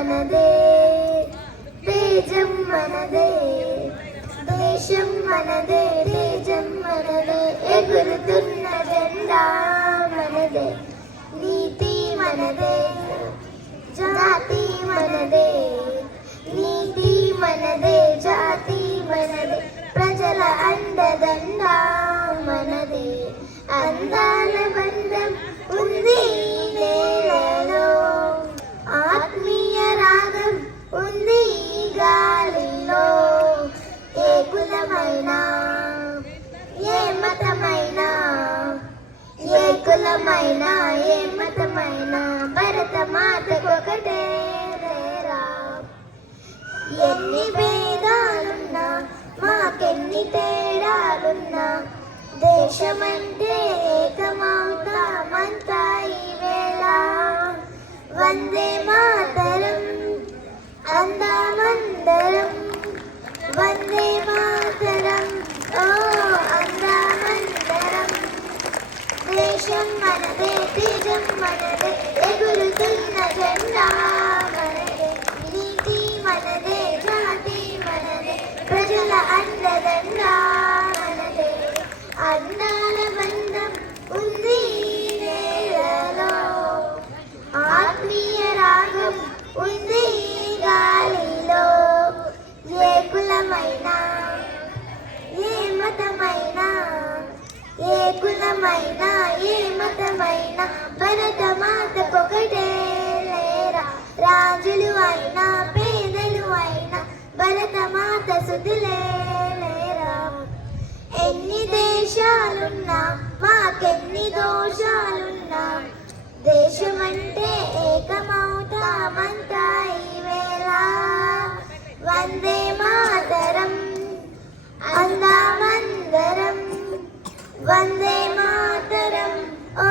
మనదే, తేజం మనదే, దేశం మనదే, తేజం మనదే, ఎగురుతున్న జెండా మనదే, నీతి మనదే, జాతి మనదే, నీతి మనదే, జాతి మనదే, ప్రజల అండదండ మనదే, అందాల బంధం ఉంది నేలలో, ఆత్మీయ రాగం ఉంది గాలిలో, ఏ కులమైనా ఏ మతమైనా, ఏ కులమైనా ఏ మతమైనా, భరత మాతకొకటే లేరా. ఎన్ని భేదాలున్నా మాకెన్ని తేడాలున్నా, దేశమంటే ఏకమవుతామంతా ఈవేళ. వందే మాతరం అందామందరం, వందే మాతరం ఓ అందామందరం, దేశం మనదే, తేజం మనదే, ఎగురుతున్న జెండా మనదే, నీతి మనదే, జాతి మనదే, ప్రజల అండదండ మనదే, అందాల బంధం ఉంది నేలలో, ఆత్మీయ రాగం ఉంది గాలిలో, ఏ కులమైనా ఏ మతమైనా, ఏ కులమైనా ఏ మతమైనా, భరత మాతకొకటే లేరా. రాజులు అయినా పేదలు అయినా, భరత మాత సుతులే లేరా. ఎన్ని దేశాలున్నా మాకెన్ని దోషాలున్నా, దేశమంటే ఏకమవుతామంతా ఈవేళ. వందే మాతరం అందామందరం, వందే మాతరం ఓ